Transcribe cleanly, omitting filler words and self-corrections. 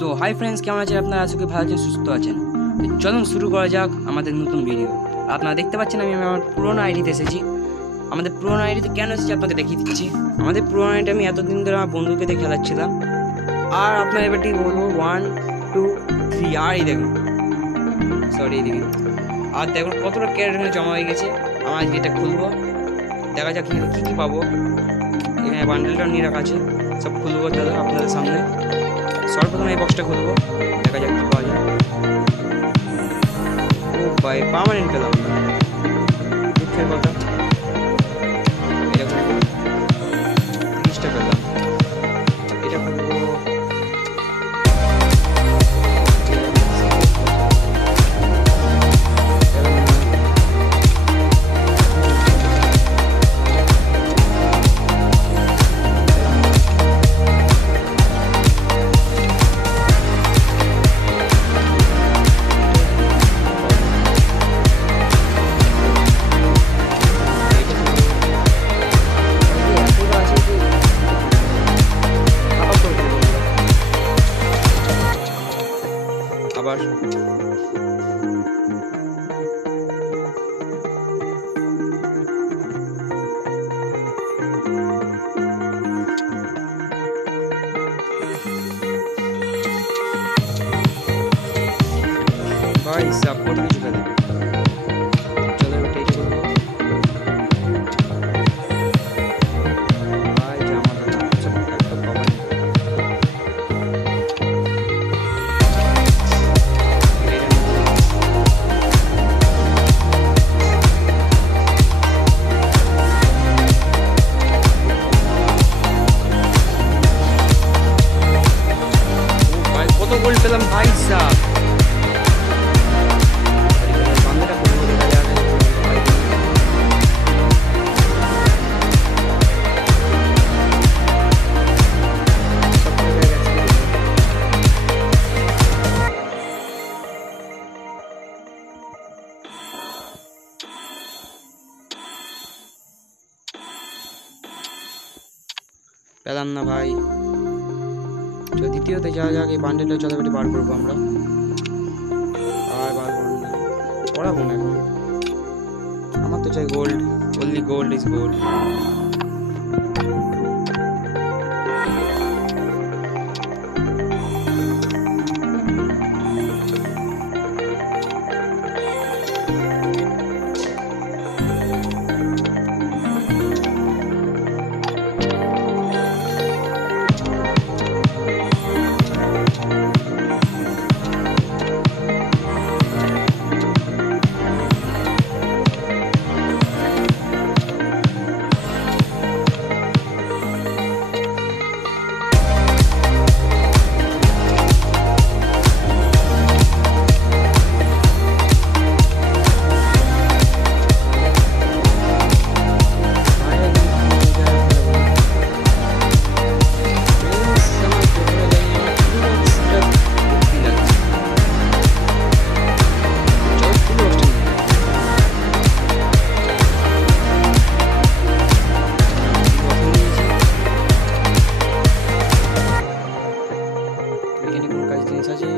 So hi friends, কেমন আছেন আপনারা? আজকে ভালো আছেন, সুস্থ আছেন। তো চলুন শুরু করা যাক আমাদের নতুন ভিডিও। আপনারা দেখতে পাচ্ছেন আমি আমার পুরোনো আইডিতে এসেছি। আমাদের পুরোনো আইডিতে কেন এসেছি আপনাকে দেখিয়ে দিচ্ছি। আমাদের পুরোনো আইডিতে আমি এতদিন ধরে আমার বন্ধুকে দিয়ে খেলাচ্ছিলাম। আর আপনার এবারটি বলবো 1 2 3 আর এই দেখুন, সরি এই দেখুন, আর দেখুন কতটা ক্যারেক্টার জমা হয়ে গেছে। আমরা আজকে এটা খুলবো, দেখা যাক এখানে কী কী পাবো। এখানে বান্ডেলটাও নিয়ে রাখা আছে, সব খুলবো চলো আপনাদের সামনে। সর্বপ্রথম এই বক্সটা খুলবো, দেখা যাক কি পাওয়া যায়। ও ভাই, পার্মানেন্ট পেলাম না, দুঃখের কথা। এটা খুলবো, 30টা পেলাম। এটা খুলবো, আবার ভাই সাপ কত কিছু পেলাম। চলো এবার টেস্ট করবো। ভাই জামা পেলাম, সব একটা কভার। কত গোল্ড পেলাম ভাই সাহ। পেলাম না ভাই। তো দ্বিতীয়তে যাওয়া যাক, এই বান্ডেলটা চলাবাটি বার করবো আমরা। আর বার করবো না, পড়াবো না এখন। আমার তো চাই gold, only gold is gold. এখানে কোনো কাজ জিনিস আছে?